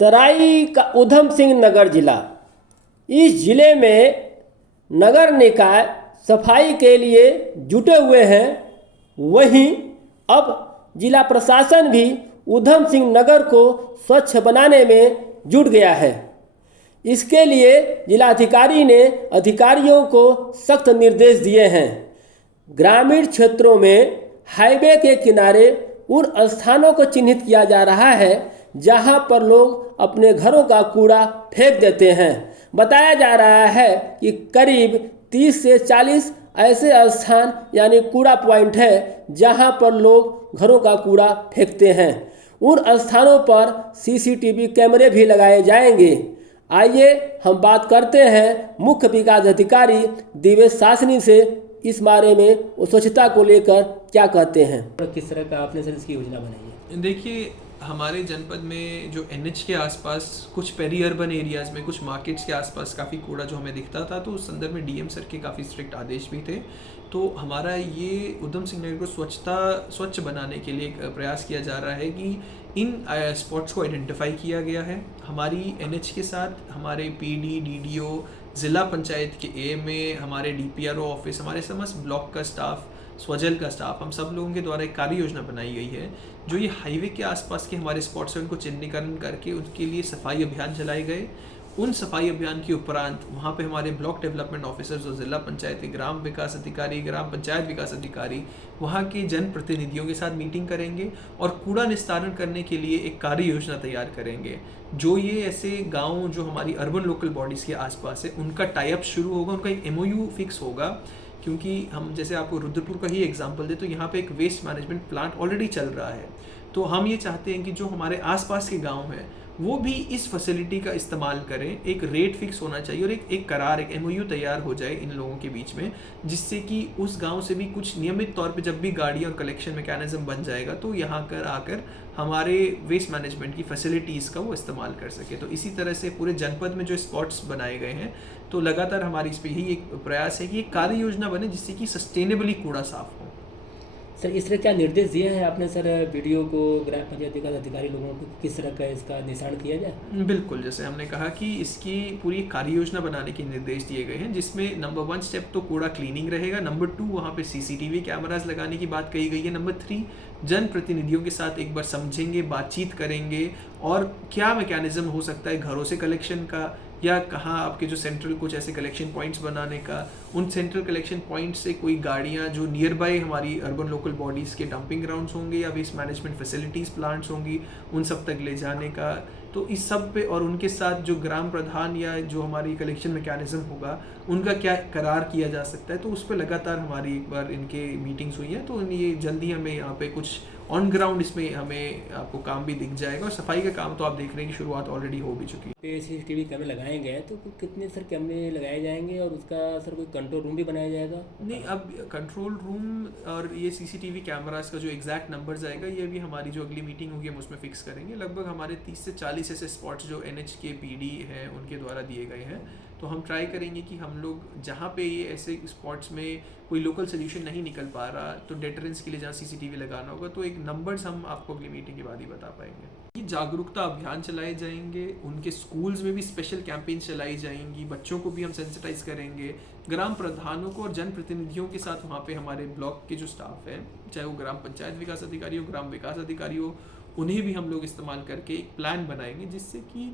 तराई का ऊधम सिंह नगर जिला, इस जिले में नगर निकाय सफाई के लिए जुटे हुए हैं। वहीं अब जिला प्रशासन भी ऊधम सिंह नगर को स्वच्छ बनाने में जुट गया है। इसके लिए जिलाधिकारी ने अधिकारियों को सख्त निर्देश दिए हैं। ग्रामीण क्षेत्रों में हाईवे के किनारे उन स्थानों को चिन्हित किया जा रहा है जहां पर लोग अपने घरों का कूड़ा फेंक देते हैं। बताया जा रहा है कि करीब 30 से 40 ऐसे स्थान यानी कूड़ा पॉइंट है जहां पर लोग घरों का कूड़ा फेंकते हैं। उन स्थानों पर सीसीटीवी कैमरे भी लगाए जाएंगे। आइए हम बात करते हैं मुख्य विकास अधिकारी दिवेश सासनी से, इस बारे में वो स्वच्छता को लेकर क्या कहते हैं और किस तरह का आपने सर इसकी योजना बनाई है। देखिए, हमारे जनपद में जो एनएच के आसपास कुछ पेरी अर्बन एरियाज़ में, कुछ मार्केट्स के आसपास काफ़ी कूड़ा जो हमें दिखता था, तो उस संदर्भ में डीएम सर के काफ़ी स्ट्रिक्ट आदेश भी थे। तो हमारा ये ऊधम सिंह नगर को स्वच्छ बनाने के लिए एक प्रयास किया जा रहा है कि इन स्पॉट्स को आइडेंटिफाई किया गया है। हमारी एनएच के साथ हमारे पीडी, डीडीओ, ज़िला पंचायत के एएमए, हमारे डीपीआरओ ऑफिस, हमारे समस्त ब्लॉक का स्टाफ, स्वजल का स्टाफ, हम सब लोगों के द्वारा एक कार्य योजना बनाई गई है। जो ये हाईवे के आसपास के हमारे स्पॉट्स हैं उनको चिन्हीकरण करके उनके लिए सफाई अभियान चलाए गए। उन सफाई अभियान के उपरांत वहाँ पे हमारे ब्लॉक डेवलपमेंट ऑफिसर्स और ज़िला पंचायत के ग्राम विकास अधिकारी, ग्राम पंचायत विकास अधिकारी वहाँ के जनप्रतिनिधियों के साथ मीटिंग करेंगे और कूड़ा निस्तारण करने के लिए एक कार्य योजना तैयार करेंगे। जो ये ऐसे गाँव जो हमारी अर्बन लोकल बॉडीज़ के आसपास है उनका टाई अप शुरू होगा, उनका एक MOU फिक्स होगा। क्योंकि हम जैसे आपको रुद्रपुर का ही एग्जांपल दे तो यहाँ पे एक वेस्ट मैनेजमेंट प्लांट ऑलरेडी चल रहा है। तो हम ये चाहते हैं कि जो हमारे आसपास के गांव हैं वो भी इस फैसिलिटी का इस्तेमाल करें। एक रेट फिक्स होना चाहिए और एक करार, एक MOU तैयार हो जाए इन लोगों के बीच में, जिससे कि उस गांव से भी कुछ नियमित तौर पे जब भी गाड़ी और कलेक्शन मैकेनिज्म बन जाएगा तो यहाँ कर आकर हमारे वेस्ट मैनेजमेंट की फैसिलिटीज़ का वो इस्तेमाल कर सके। तो इसी तरह से पूरे जनपद में जो स्पॉट्स बनाए गए हैं, तो लगातार हमारी इस पर यही एक प्रयास है कि एक कार्य योजना बने जिससे कि सस्टेनेबली कूड़ा साफ हो। सर इस तरह क्या निर्देश दिए हैं आपने सर वीडियो को, ग्राम पंचायत विकास अधिकारी लोगों को किस तरह का इसका निशान किया जाए? बिल्कुल, जैसे हमने कहा कि इसकी पूरी कार्य योजना बनाने के निर्देश दिए गए हैं, जिसमें नंबर 1 स्टेप तो कूड़ा क्लीनिंग रहेगा, नंबर 2 वहाँ पे CCTV कैमरास लगाने की बात कही गई है, नंबर 3 जनप्रतिनिधियों के साथ एक बार समझेंगे, बातचीत करेंगे और क्या मैकेनिज्म हो सकता है घरों से कलेक्शन का या कहाँ आपके जो सेंट्रल कुछ ऐसे कलेक्शन पॉइंट्स बनाने का, उन सेंट्रल कलेक्शन पॉइंट से कोई गाड़ियाँ जो नियर बाय हमारी अर्बन लोकल बॉडीज़ के डंपिंग ग्राउंड्स होंगे या वेस्ट मैनेजमेंट फैसिलिटीज़ प्लांट्स होंगी, उन सब तक ले जाने का। तो इस सब पे और उनके साथ जो ग्राम प्रधान या जो हमारी कलेक्शन मैकेनिज्म होगा उनका क्या करार किया जा सकता है, तो उस पर लगातार हमारी एक बार इनके मीटिंग्स हुई है। तो ये जल्दी हमें यहाँ पे कुछ ऑन ग्राउंड इसमें हमें आपको काम भी दिख जाएगा और सफाई का काम तो आप देख रहे हैं कि शुरुआत ऑलरेडी हो भी चुकी है। CCTV कैमरे लगाए गए तो कितने सर कैमरे लगाए जाएंगे और उसका सर कोई कंट्रोल रूम भी बनाया जाएगा? नहीं, अब कंट्रोल रूम और ये CCTV कैमरास का जो एग्जैक्ट नंबर जाएगा ये भी हमारी जो अगली मीटिंग होगी हम उसमें फिक्स करेंगे। लगभग हमारे 30 से 40 ऐसे स्पॉट्स जो NH के PD हैं उनके द्वारा दिए गए हैं। तो हम ट्राई करेंगे कि हम लोग जहाँ पे ये ऐसे स्पॉट्स में कोई लोकल सोल्यूशन नहीं निकल पा रहा तो डेटरेंस के लिए जहाँ CCTV लगाना होगा तो एक नंबर्स हम आपको अगली मीटिंग के बाद ही बता पाएंगे। ये जागरूकता अभियान चलाए जाएंगे, उनके स्कूल्स में भी स्पेशल कैंपेन चलाई जाएंगी, बच्चों को भी हम सेंसिटाइज करेंगे, ग्राम प्रधानों को और जनप्रतिनिधियों के साथ वहाँ पे हमारे ब्लॉक के जो स्टाफ है, चाहे वो ग्राम पंचायत विकास अधिकारी हो, ग्राम विकास अधिकारी हो, उन्हें भी हम लोग इस्तेमाल करके एक प्लान बनाएंगे जिससे कि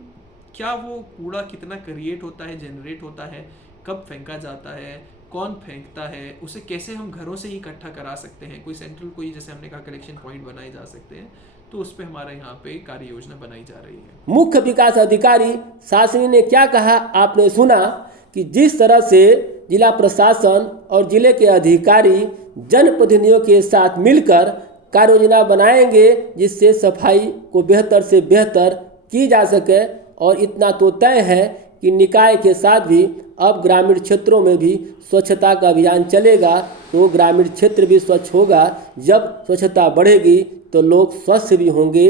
क्या वो कूड़ा कितना क्रिएट होता है, जनरेट होता है, कब फेंका जाता है, कौन फेंकता है, उसे कैसे हम घरों से ही इकट्ठा करा सकते हैं, कोई सेंट्रल कोई जैसे हमने कहा कलेक्शन पॉइंट बनाए जा सकते हैं। तो उस पर हमारे यहाँ पे कार्य योजना बनाई जा रही है। मुख्य विकास अधिकारी सासनी ने क्या कहा आपने सुना कि जिस तरह से जिला प्रशासन और जिले के अधिकारी जनप्रतिनिधियों के साथ मिलकर कार्य योजना बनाएंगे जिससे सफाई को बेहतर से बेहतर की जा सके। और इतना तो तय है कि निकाय के साथ भी अब ग्रामीण क्षेत्रों में भी स्वच्छता का अभियान चलेगा, तो ग्रामीण क्षेत्र भी स्वच्छ होगा। जब स्वच्छता बढ़ेगी तो लोग स्वस्थ भी होंगे